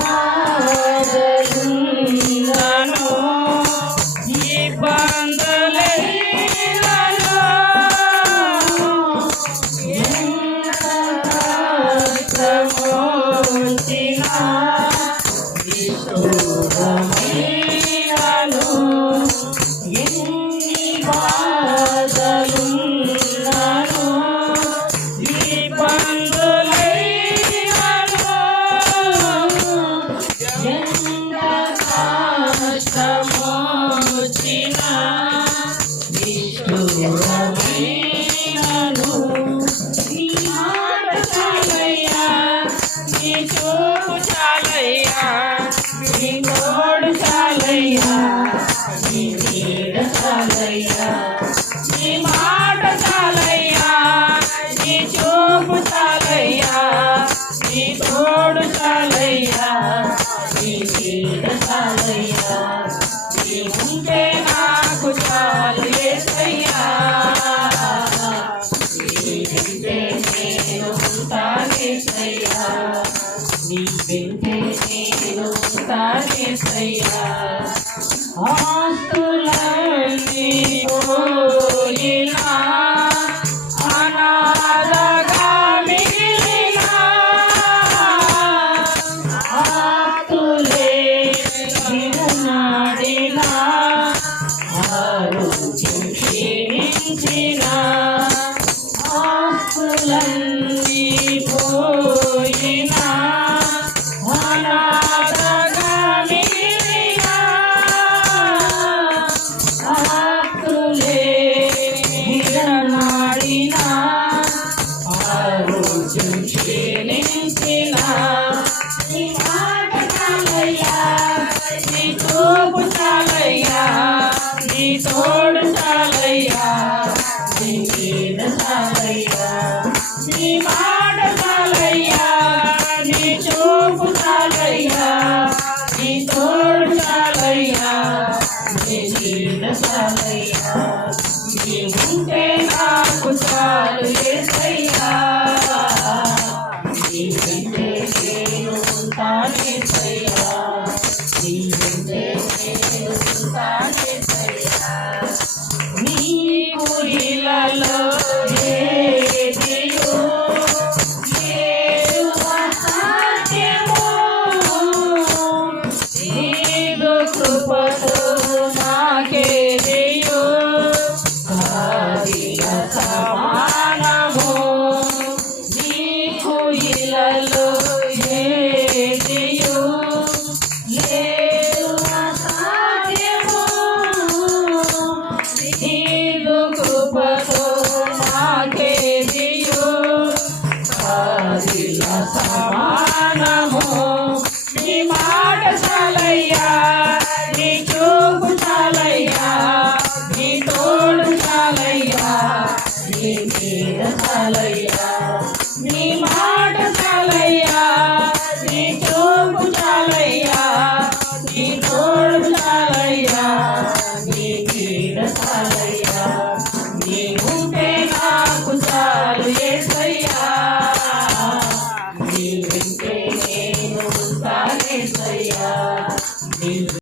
బాధలున్నను ఇబ్బందులైనను ఎంత కష్టమొచ్చినా విశోధమైనను ఎన్ని బాధలున్నను ఇబ్బందులైనను ఎంత కష్టమొచ్చినా విశోధమైనను నీ మాట చాలయ్యా నీ చూపు చాలయ్యా నీ తోడు చాలయ్యా నీ నీడ చాలయ్యా నీ మాట చాలయ్యా నీ చూపు చాలయ్యా నీ తోడు చాలయ్యా నీ నీడ చాలయ్యా నీ ఉంటే నాకు చాలు యేసయ్యా నీ వెంటే నేను ఉంటానేసయ్యా నీ వెంటే నేను ఉంటానేసయ్యా ఆస్తులన్నీ పోయినా అనాథగా మిగిలినా ఆప్తులే విడనాడినా ఆరోగ్యం క్షీణించినా ఆస్తులన్నీ పోయినా అనాథగా మిగిలినా ఆప్తులే విడనాడినా ఆరోగ్యం క్షీణించినా నీ మాట చాలయ్యా నీ చూపు చాలయ్యా నీ తోడు చాలయ్యా నీ నీడ చాలయ్యా నీ మాట చాలయ్యా నీ చూపు చాలయ్యా నీ తోడు చాలయ్యా నీ నీడ చాలయ్యా నీ ఉంటే నాకు చాలు యేసయ్యా నీ వెంటే నేను ఉంటానేసయ్యా నీ వెంటే నేను ఉంటానేసయ్యా నీకు ఇలలో ఏదియో లేదు అసాధ్యము నీదు కృపతో నాకేదియో సాధిక సమానము నీకు ఇలలో ఏదియో లేదు అసాధ్యము నీదు కృపతో నాకేదియో సాధిక సమానము నీ మాట చాలయ్యా నీ చూపు చాలయ్యా నీ తోడు చాలయ్యా నీ నీడ చాలయ్యా నీ మాట చాలయ్యా నీ చూపు చాలయ్యా నీ తోడు చాలయ్యా నీ నీడ చాలయ్యా